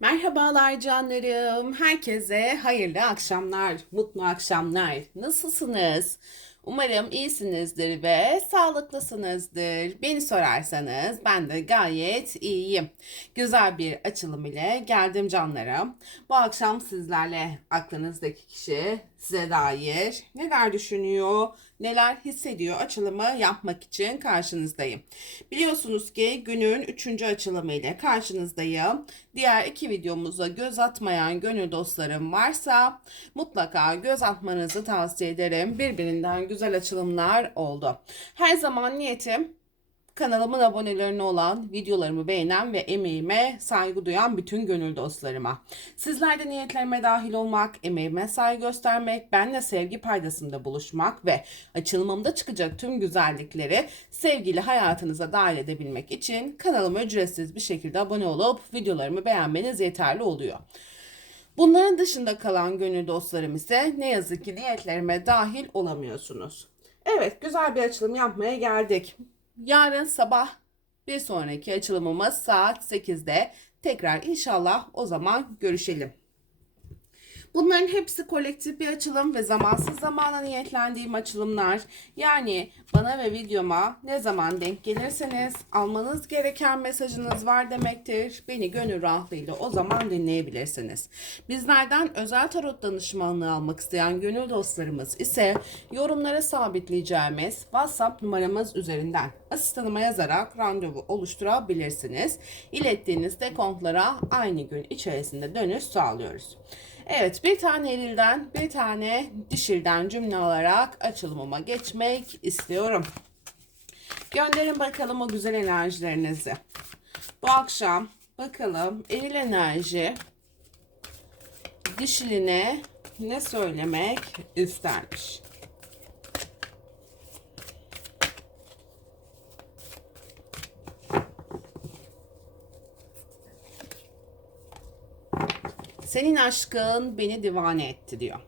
Merhabalar canlarım. Herkese hayırlı akşamlar, mutlu akşamlar. Nasılsınız? Umarım iyisinizdir ve sağlıklısınızdır. Beni sorarsanız ben de gayet iyiyim. Güzel bir açılım ile geldim canlarım. Bu akşam sizlerle aklınızdaki kişi size dair neler düşünüyor, neler hissediyor açılımı yapmak için karşınızdayım. Biliyorsunuz ki günün 3. açılımı ile karşınızdayım. Diğer iki videomuza göz atmayan gönül dostlarım varsa mutlaka göz atmanızı tavsiye ederim. Birbirinden güzel açılımlar oldu. Her zaman niyetim Kanalımın abonelerine olan, videolarımı beğenen ve emeğime saygı duyan bütün gönül dostlarıma. Sizler de niyetlerime dahil olmak, emeğime saygı göstermek, benle sevgi paydasında buluşmak ve açılımımda çıkacak tüm güzellikleri sevgili hayatınıza dahil edebilmek için kanalıma ücretsiz bir şekilde abone olup videolarımı beğenmeniz yeterli oluyor. Bunların dışında kalan gönül dostlarım ise ne yazık ki niyetlerime dahil olamıyorsunuz. Evet güzel bir açılım yapmaya geldik. Yarın sabah bir sonraki açılımımız saat 8'de. Tekrar inşallah o zaman görüşelim. Bunların hepsi kolektif bir açılım ve zamansız zamana niyetlendiğim açılımlar. Yani bana ve videoma ne zaman denk gelirseniz almanız gereken mesajınız var demektir. Beni gönül rahatlığıyla o zaman dinleyebilirsiniz. Bizlerden özel tarot danışmanlığı almak isteyen gönül dostlarımız ise yorumlara sabitleyeceğimiz WhatsApp numaramız üzerinden asistanıma yazarak randevu oluşturabilirsiniz. İlettiğiniz dekontlara aynı gün içerisinde dönüş sağlıyoruz. Evet bir tane erilden bir tane dişilden cümle alarak açılımıma geçmek istiyorum. Gönderin bakalım o güzel enerjilerinizi. Bu akşam bakalım eril enerji dişiline ne söylemek istermiş. Senin aşkın beni divane etti diyor.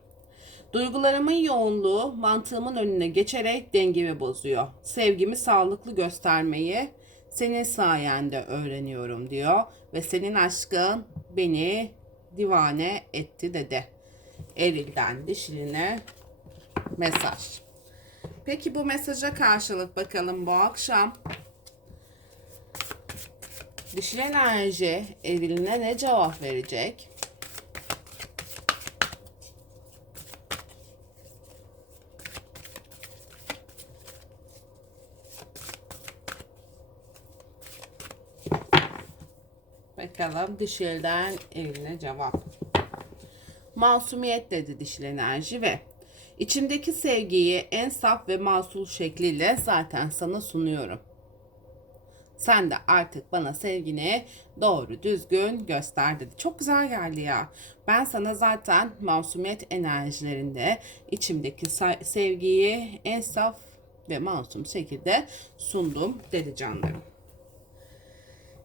Duygularımın yoğunluğu mantığımın önüne geçerek dengemi bozuyor. Sevgimi sağlıklı göstermeyi senin sayende öğreniyorum diyor. Ve senin aşkın beni divane etti dedi. Erilden dişiline mesaj. Peki bu mesaja karşılık bakalım bu akşam dişil enerji eriline ne cevap verecek? Bakalım dişilden eline cevap. Masumiyet dedi dişil enerji ve içimdeki sevgiyi en saf ve masum şekliyle zaten sana sunuyorum. Sen de artık bana sevgini doğru düzgün göster dedi. Çok güzel geldi ya. Ben sana zaten masumiyet enerjilerinde içimdeki sevgiyi en saf ve masum şekilde sundum dedi canlarım.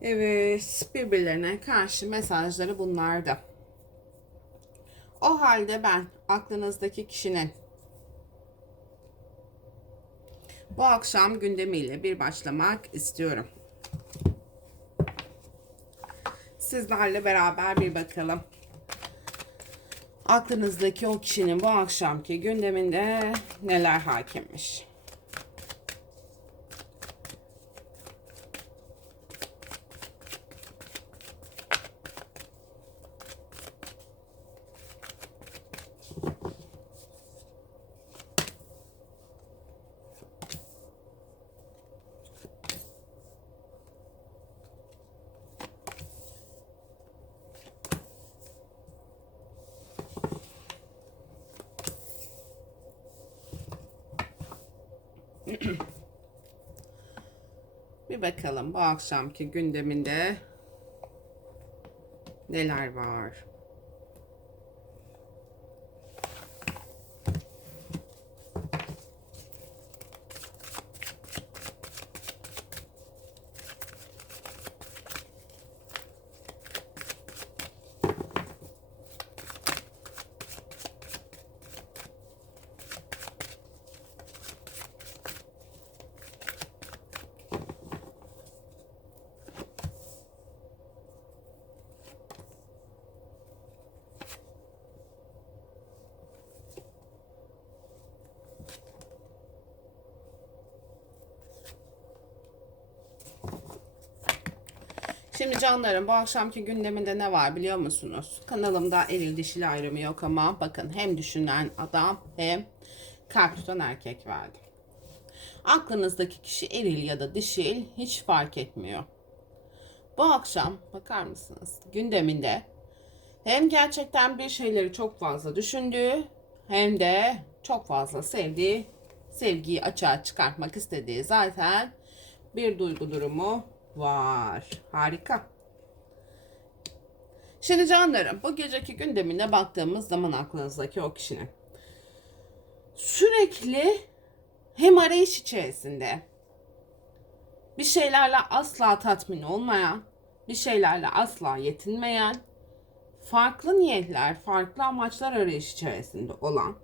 Evet, birbirlerine karşı mesajları bunlardı. O halde ben aklınızdaki kişinin bu akşam gündemiyle bir başlamak istiyorum. Sizlerle beraber bir bakalım. Aklınızdaki o kişinin bu akşamki gündeminde neler hakimmiş? Bir bakalım bu akşamki gündeminde neler var. Şimdi canlarım bu akşamki gündeminde ne var biliyor musunuz? Kanalımda eril dişili ayrımı yok ama bakın hem düşünen adam hem kalp tutan erkek verdi. Aklınızdaki kişi eril ya da dişil hiç fark etmiyor. Bu akşam bakar mısınız gündeminde hem gerçekten bir şeyleri çok fazla düşündüğü hem de çok fazla sevdiği, sevgiyi açığa çıkartmak istediği zaten bir duygu durumu var. Harika. Şimdi canlarım bu geceki gündemine baktığımız zaman aklınızdaki o kişinin sürekli hem arayış içerisinde bir şeylerle asla tatmin olmayan, bir şeylerle asla yetinmeyen, farklı niyetler, farklı amaçlar arayış içerisinde olan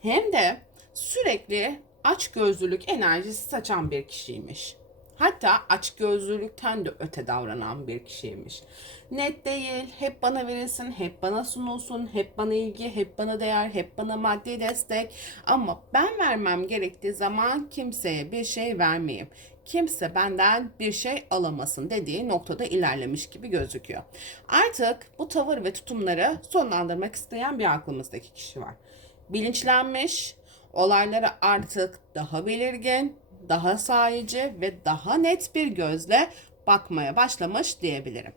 hem de sürekli açgözlülük enerjisi saçan bir kişiymiş. Hatta açgözlülükten de öte davranan bir kişiymiş. Net değil, hep bana verilsin, hep bana sunulsun, hep bana ilgi, hep bana değer, hep bana maddi destek. Ama ben vermem gerektiği zaman kimseye bir şey vermeyeyim. Kimse benden bir şey alamasın dediği noktada ilerlemiş gibi gözüküyor. Artık bu tavır ve tutumları sonlandırmak isteyen bir aklımızdaki kişi var. Bilinçlenmiş, olaylara artık daha belirgin, daha sahici ve daha net bir gözle bakmaya başlamış diyebilirim.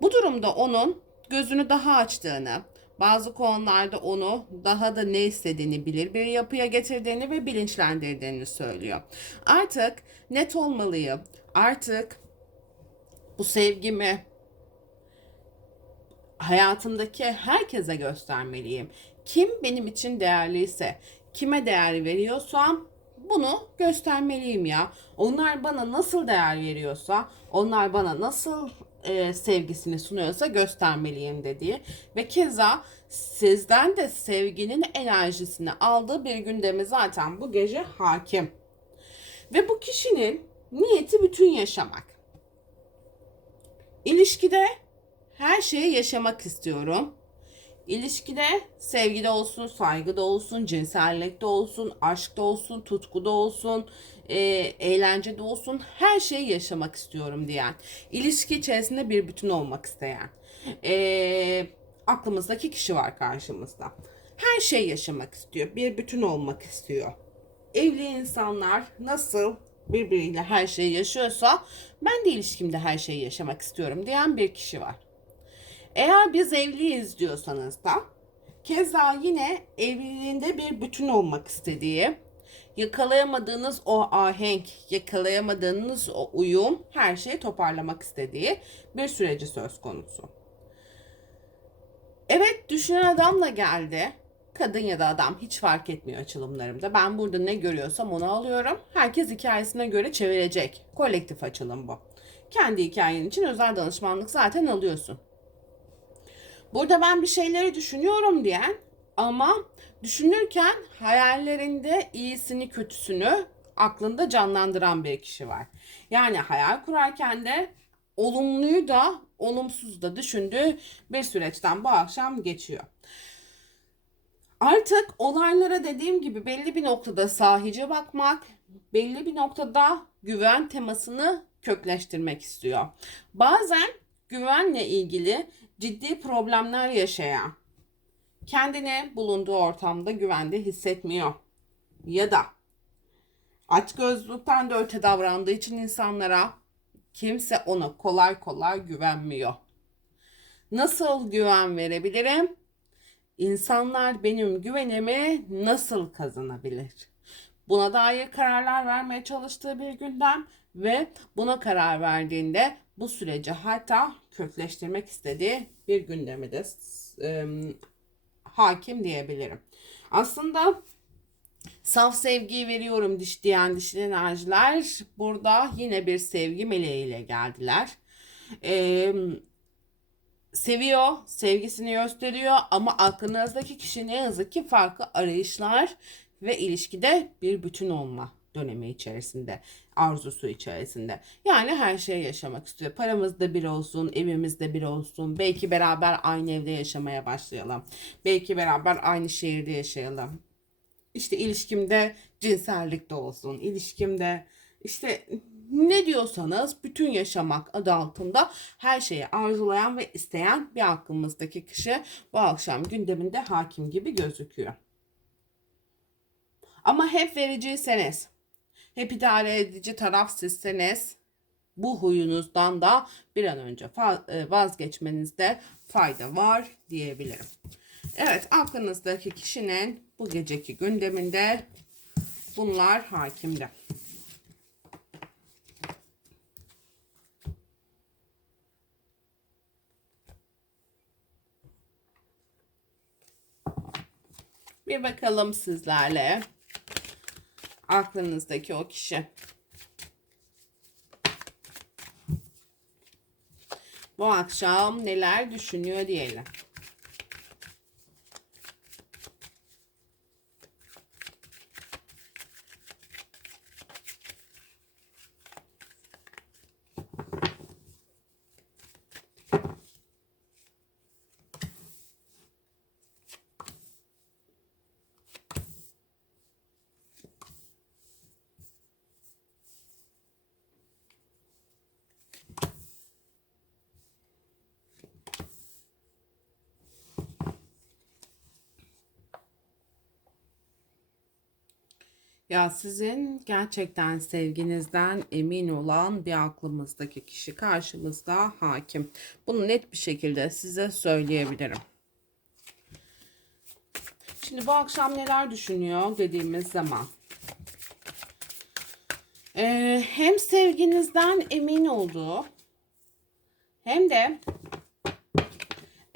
Bu durumda onun gözünü daha açtığını, bazı konularda onu daha da ne istediğini bilir bir yapıya getirdiğini ve bilinçlendirdiğini söylüyor. Artık net olmalıyım. Artık bu sevgimi hayatımdaki herkese göstermeliyim. Kim benim için değerliyse, kime değer veriyorsam bunu göstermeliyim ya. Onlar bana nasıl değer veriyorsa, onlar bana nasıl e, sevgisini sunuyorsa göstermeliyim dediği ve keza sizden de sevginin enerjisini aldığı bir gündemi zaten bu gece hakim. Ve bu kişinin niyeti bütün yaşamak. İlişkide her şeyi yaşamak istiyorum. İlişkide sevgide olsun, saygıda olsun, cinsellikte olsun, aşkta olsun, tutkuda olsun, e, eğlencede olsun her şeyi yaşamak istiyorum diyen. İlişki içerisinde bir bütün olmak isteyen. E, aklımızdaki kişi var karşımızda. Her şey yaşamak istiyor. Bir bütün olmak istiyor. Evli insanlar nasıl birbiriyle her şeyi yaşıyorsa ben de ilişkimde her şeyi yaşamak istiyorum diyen bir kişi var. Eğer biz evliyiz diyorsanız da keza yine evliliğinde bir bütün olmak istediği, yakalayamadığınız o ahenk, yakalayamadığınız o uyum her şeyi toparlamak istediği bir süreci söz konusu. Evet düşünen adamla geldi. Kadın ya da adam hiç fark etmiyor açılımlarımda. Ben burada ne görüyorsam onu alıyorum. Herkes hikayesine göre çevirecek. Kolektif açılım bu. Kendi hikayen için özel danışmanlık zaten alıyorsun. Burada ben bir şeyleri düşünüyorum diyen ama düşünürken hayallerinde iyisini kötüsünü aklında canlandıran bir kişi var. Yani hayal kurarken de olumluyu da olumsuz da düşündüğü bir süreçten bu akşam geçiyor. Artık olaylara dediğim gibi belli bir noktada sahice bakmak, belli bir noktada güven temasını kökleştirmek istiyor. Bazen güvenle ilgili ciddi problemler yaşayan, kendini bulunduğu ortamda güvende hissetmiyor ya da açgözlülükten de öte davrandığı için insanlara kimse ona kolay kolay güvenmiyor. Nasıl güven verebilirim? İnsanlar benim güvenimi nasıl kazanabilir? Buna dair kararlar vermeye çalıştığı bir gündem ve buna karar verdiğinde bu süreci hatta kökleştirmek istediği bir gündemi de e, hakim diyebilirim. Aslında saf sevgiyi veriyorum diş diyen dişli enerjiler burada yine bir sevgi meleğiyle geldiler. Ee, seviyor, sevgisini gösteriyor ama aklınızdaki kişi ne yazık ki farklı arayışlar ve ilişkide bir bütün olma dönemi içerisinde, arzusu içerisinde. Yani her şeyi yaşamak istiyor. Paramız da bir olsun, evimiz de bir olsun. Belki beraber aynı evde yaşamaya başlayalım. Belki beraber aynı şehirde yaşayalım. İşte ilişkimde cinsellik de olsun. İlişkimde işte ne diyorsanız bütün yaşamak adı altında her şeyi arzulayan ve isteyen bir aklımızdaki kişi bu akşam gündeminde hakim gibi gözüküyor. Ama hep vericiyseniz, hep idare edici taraf sizseniz bu huyunuzdan da bir an önce e, vazgeçmenizde fayda var diyebilirim. Evet aklınızdaki kişinin bu geceki gündeminde bunlar hakimde. Bir bakalım sizlerle aklınızdaki o kişi. Bu akşam neler düşünüyor diyelim. Ya sizin gerçekten sevginizden emin olan bir aklımızdaki kişi karşımızda hakim. Bunu net bir şekilde size söyleyebilirim. Şimdi bu akşam neler düşünüyor dediğimiz zaman. Ee, hem sevginizden emin olduğu hem de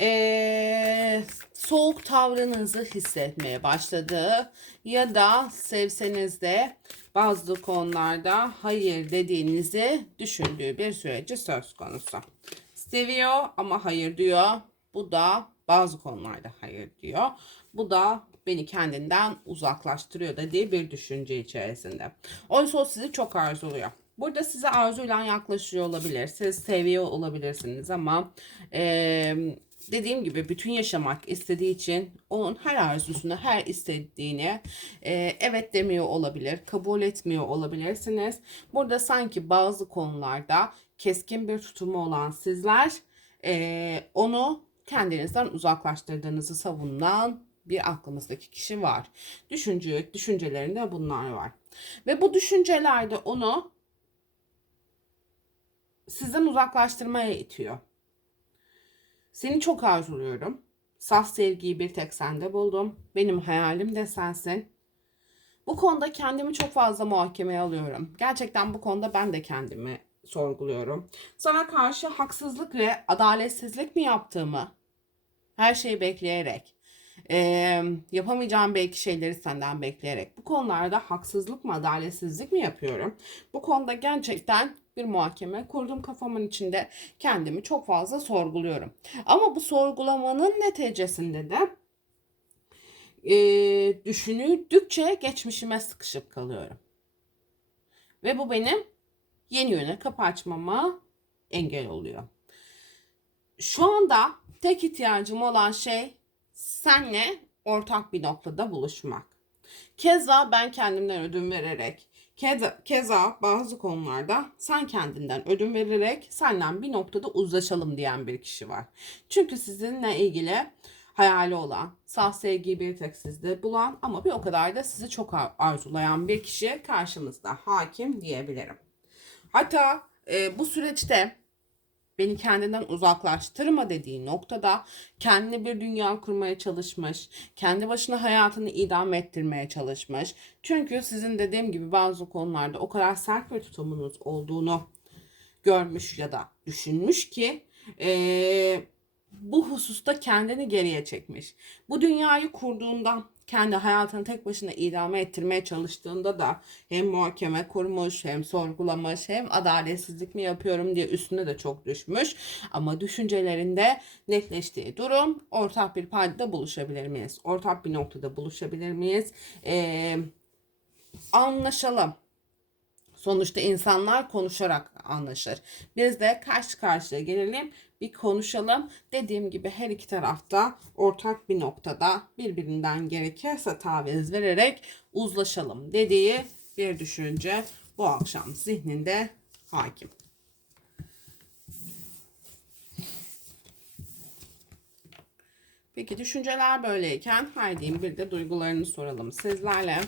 ee, soğuk tavrınızı hissetmeye başladığı ya da sevseniz de bazı konularda hayır dediğinizi düşündüğü bir süreci söz konusu. Seviyor ama hayır diyor. Bu da bazı konularda hayır diyor. Bu da beni kendinden uzaklaştırıyor dediği bir düşünce içerisinde. Oysa o sizi çok arzuluyor. Burada size arzuyla yaklaşıyor olabilir. Siz seviyor olabilirsiniz ama eee dediğim gibi bütün yaşamak istediği için onun her arzusuna, her istediğine e, evet demiyor olabilir, kabul etmiyor olabilirsiniz. Burada sanki bazı konularda keskin bir tutumu olan sizler e, onu kendinizden uzaklaştırdığınızı savunan bir aklımızdaki kişi var. Düşünce, düşüncelerinde bunlar var. Ve bu düşüncelerde onu sizden uzaklaştırmaya itiyor. Seni çok arzuluyorum. Saf sevgiyi bir tek sende buldum. Benim hayalim de sensin. Bu konuda kendimi çok fazla muhakemeye alıyorum. Gerçekten bu konuda ben de kendimi sorguluyorum. Sana karşı haksızlık ve adaletsizlik mi yaptığımı her şeyi bekleyerek e, yapamayacağım belki şeyleri senden bekleyerek bu konularda haksızlık mı adaletsizlik mi yapıyorum? Bu konuda gerçekten bir muhakeme kurdum kafamın içinde kendimi çok fazla sorguluyorum. Ama bu sorgulamanın neticesinde de e, düşündükçe geçmişime sıkışıp kalıyorum. Ve bu benim yeni yöne kapı açmama engel oluyor. Şu anda tek ihtiyacım olan şey senle ortak bir noktada buluşmak. Keza ben kendimden ödün vererek, keza, keza bazı konularda sen kendinden ödün vererek senden bir noktada uzlaşalım diyen bir kişi var. Çünkü sizinle ilgili hayali olan, saf sevgiyi bir tek sizde bulan ama bir o kadar da sizi çok arzulayan bir kişi karşımızda hakim diyebilirim. Hatta e, bu süreçte beni kendinden uzaklaştırma dediği noktada kendi bir dünya kurmaya çalışmış, kendi başına hayatını idam ettirmeye çalışmış. Çünkü sizin dediğim gibi bazı konularda o kadar sert bir tutumunuz olduğunu görmüş ya da düşünmüş ki ee, bu hususta kendini geriye çekmiş. Bu dünyayı kurduğundan kendi hayatını tek başına idame ettirmeye çalıştığında da hem muhakeme kurmuş hem sorgulamış hem adaletsizlik mi yapıyorum diye üstüne de çok düşmüş. Ama düşüncelerinde netleştiği durum ortak bir paydada buluşabilir miyiz? Ortak bir noktada buluşabilir miyiz? Ee, anlaşalım. Sonuçta insanlar konuşarak anlaşır. Biz de karşı karşıya gelelim, bir konuşalım. Dediğim gibi her iki tarafta ortak bir noktada birbirinden gerekirse taviz vererek uzlaşalım dediği bir düşünce bu akşam zihninde hakim. Peki düşünceler böyleyken haydi bir de duygularını soralım sizlerle.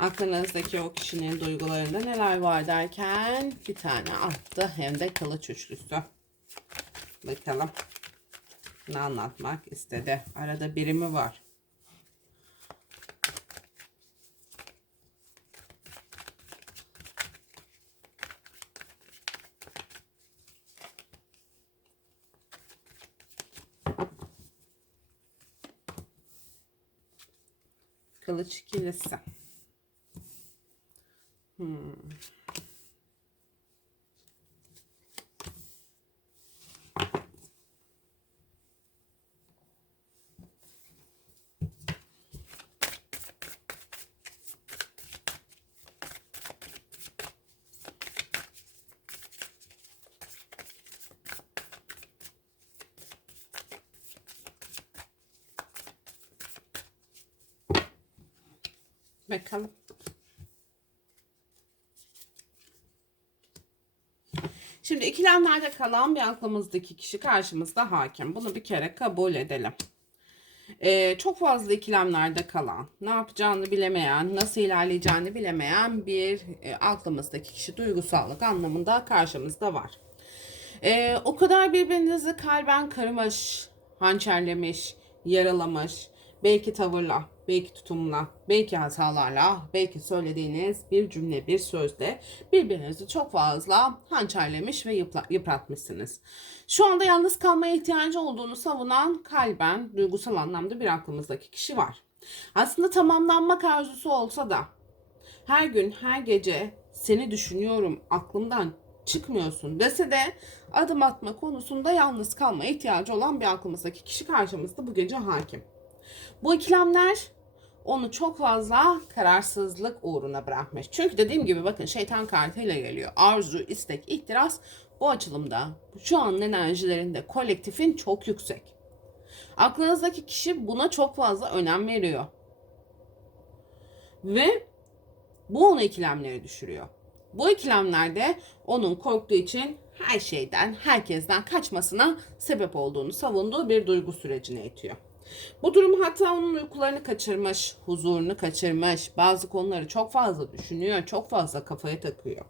Aklınızdaki o kişinin duygularında neler var derken bir tane attı hem de kılıç üçlüsü. Bakalım ne anlatmak istedi. Arada biri mi var? Kılıç ikilisi. Hmm. Bakalım. Şimdi ikilemlerde kalan bir aklımızdaki kişi karşımızda hakim. Bunu bir kere kabul edelim. Ee, çok fazla ikilemlerde kalan, ne yapacağını bilemeyen, nasıl ilerleyeceğini bilemeyen bir e, aklımızdaki kişi duygusallık anlamında karşımızda var. Ee, o kadar birbirinizi kalben kırmış, hançerlemiş, yaralamış, belki tavırla, belki tutumla, belki hatalarla, belki söylediğiniz bir cümle, bir sözle birbirinizi çok fazla hançerlemiş ve yıpra- yıpratmışsınız. Şu anda yalnız kalmaya ihtiyacı olduğunu savunan kalben, duygusal anlamda bir aklımızdaki kişi var. Aslında tamamlanmak arzusu olsa da her gün, her gece seni düşünüyorum, aklımdan çıkmıyorsun dese de adım atma konusunda yalnız kalmaya ihtiyacı olan bir aklımızdaki kişi karşımızda bu gece hakim. Bu ikilemler onu çok fazla kararsızlık uğruna bırakmış. Çünkü dediğim gibi bakın şeytan kartıyla geliyor. Arzu, istek, ihtiras bu açılımda şu an enerjilerinde kolektifin çok yüksek. Aklınızdaki kişi buna çok fazla önem veriyor. Ve bu onu ikilemlere düşürüyor. Bu ikilemlerde onun korktuğu için her şeyden, herkesten kaçmasına sebep olduğunu savunduğu bir duygu sürecine itiyor. Bu durum hatta onun uykularını kaçırmış, huzurunu kaçırmış, bazı konuları çok fazla düşünüyor, çok fazla kafaya takıyor.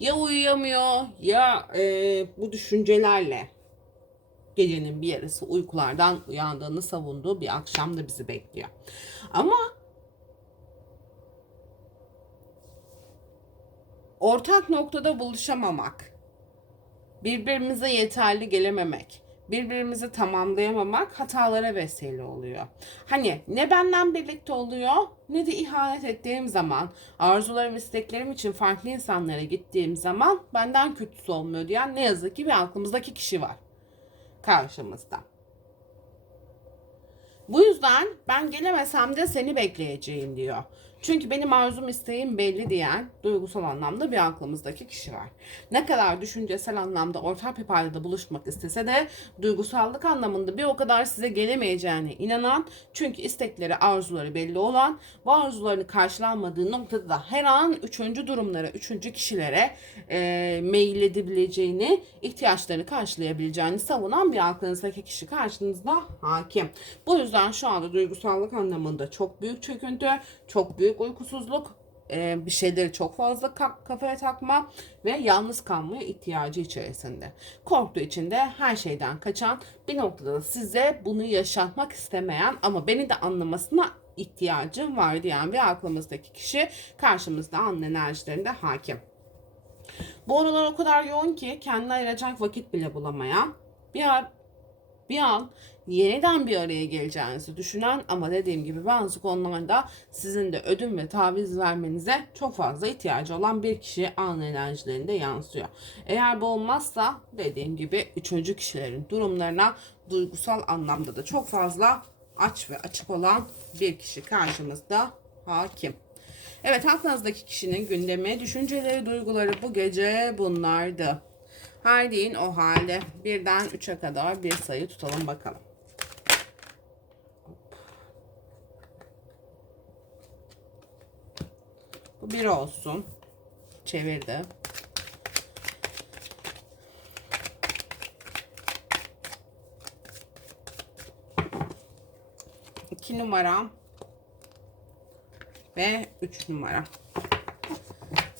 Ya uyuyamıyor ya e, bu düşüncelerle gecenin bir yarısı uykulardan uyandığını savunduğu bir akşam da bizi bekliyor. Ama ortak noktada buluşamamak, birbirimize yeterli gelememek, birbirimizi tamamlayamamak hatalara vesile oluyor. Hani ne benden birlikte oluyor ne de ihanet ettiğim zaman, arzularım, isteklerim için farklı insanlara gittiğim zaman benden kötüsü olmuyor diyen ne yazık ki bir aklımızdaki kişi var karşımızda. Bu yüzden ben gelemesem de seni bekleyeceğim diyor. Çünkü benim arzum isteğim belli diyen duygusal anlamda bir aklımızdaki kişi var. Ne kadar düşüncesel anlamda ortak bir paydada buluşmak istese de duygusallık anlamında bir o kadar size gelemeyeceğine inanan çünkü istekleri arzuları belli olan bu arzularını karşılanmadığı noktada da her an üçüncü durumlara, üçüncü kişilere e, mail edebileceğini, ihtiyaçlarını karşılayabileceğini savunan bir aklınızdaki kişi karşınızda hakim. Bu yüzden şu anda duygusallık anlamında çok büyük çöküntü, çok büyük uykusuzluk, e, bir şeyleri çok fazla ka- kafaya takma ve yalnız kalmaya ihtiyacı içerisinde. Korktuğu için de her şeyden kaçan bir noktada da size bunu yaşatmak istemeyen ama beni de anlamasına ihtiyacım var diyen bir aklımızdaki kişi karşımızda an enerjilerinde hakim. Bu aralar o kadar yoğun ki kendine ayıracak vakit bile bulamayan bir bir an yeniden bir araya geleceğinizi düşünen ama dediğim gibi bazı konularda sizin de ödün ve taviz vermenize çok fazla ihtiyacı olan bir kişi an enerjilerinde yansıyor. Eğer bu olmazsa dediğim gibi üçüncü kişilerin durumlarına duygusal anlamda da çok fazla aç ve açık olan bir kişi karşımızda hakim. Evet aklınızdaki kişinin gündemi, düşünceleri, duyguları bu gece bunlardı. Haydi'nin o halde birden 3'e kadar bir sayı tutalım bakalım. Bu bir olsun. çevirdi. İki numara ve üç numara.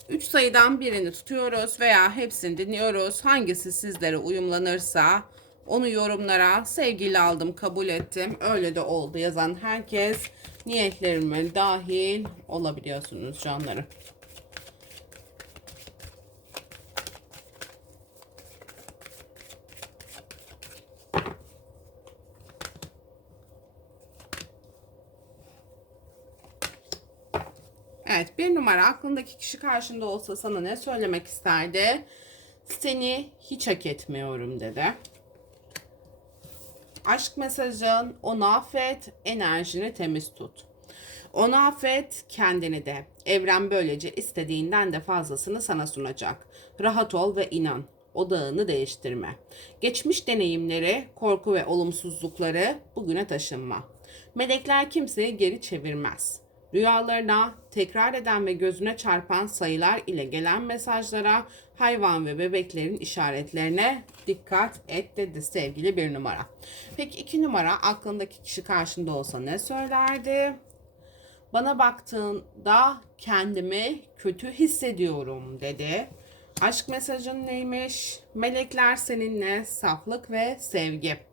Üç sayıdan birini tutuyoruz veya hepsini dinliyoruz. Hangisi sizlere uyumlanırsa onu yorumlara sevgili aldım, kabul ettim. Öyle de oldu yazan herkes niyetlerime dahil olabiliyorsunuz canlarım. Evet bir numara aklındaki kişi karşında olsa sana ne söylemek isterdi? Seni hiç hak etmiyorum dedi. Aşk mesajın onu affet, enerjini temiz tut. Onu affet, kendini de. Evren böylece istediğinden de fazlasını sana sunacak. Rahat ol ve inan. Odağını değiştirme. Geçmiş deneyimleri, korku ve olumsuzlukları bugüne taşınma. Melekler kimseyi geri çevirmez. Rüyalarına tekrar eden ve gözüne çarpan sayılar ile gelen mesajlara, hayvan ve bebeklerin işaretlerine dikkat et dedi sevgili bir numara. Peki iki numara aklındaki kişi karşında olsa ne söylerdi? Bana baktığında kendimi kötü hissediyorum dedi. Aşk mesajın neymiş? Melekler seninle saflık ve sevgi.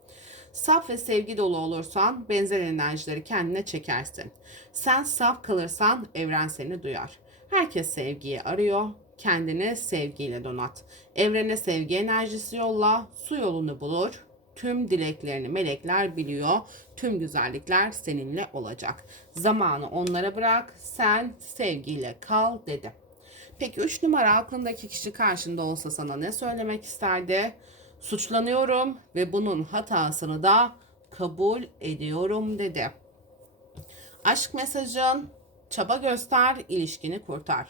Saf ve sevgi dolu olursan benzer enerjileri kendine çekersin. Sen saf kalırsan evren seni duyar. Herkes sevgiyi arıyor. Kendini sevgiyle donat. Evrene sevgi enerjisi yolla. Su yolunu bulur. Tüm dileklerini melekler biliyor. Tüm güzellikler seninle olacak. Zamanı onlara bırak. Sen sevgiyle kal dedi. Peki 3 numara aklındaki kişi karşında olsa sana ne söylemek isterdi? Suçlanıyorum ve bunun hatasını da kabul ediyorum dedi. Aşk mesajın çaba göster, ilişkini kurtar.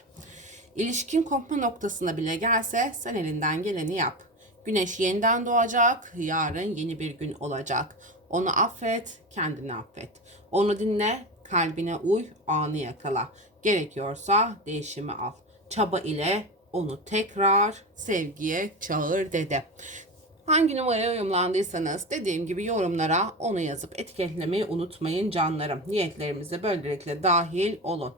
İlişkin kopma noktasına bile gelse sen elinden geleni yap. Güneş yeniden doğacak, yarın yeni bir gün olacak. Onu affet, kendini affet. Onu dinle, kalbine uy, anı yakala. Gerekiyorsa değişimi al. Çaba ile onu tekrar sevgiye çağır dedi. Hangi numaraya uyumlandıysanız dediğim gibi yorumlara onu yazıp etiketlemeyi unutmayın canlarım. Niyetlerimize böylelikle dahil olun.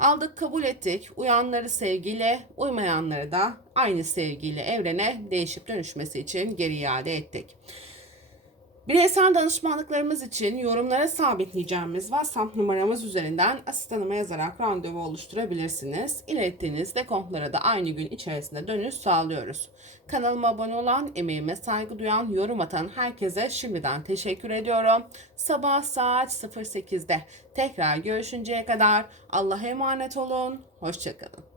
Aldık kabul ettik. Uyanları sevgiyle, uymayanları da aynı sevgiyle evrene değişip dönüşmesi için geri iade ettik. Bireysel danışmanlıklarımız için yorumlara sabitleyeceğimiz WhatsApp numaramız üzerinden asistanıma yazarak randevu oluşturabilirsiniz. İlettiğiniz dekontlara da aynı gün içerisinde dönüş sağlıyoruz. Kanalıma abone olan, emeğime saygı duyan, yorum atan herkese şimdiden teşekkür ediyorum. Sabah saat 08'de tekrar görüşünceye kadar Allah'a emanet olun. Hoşçakalın.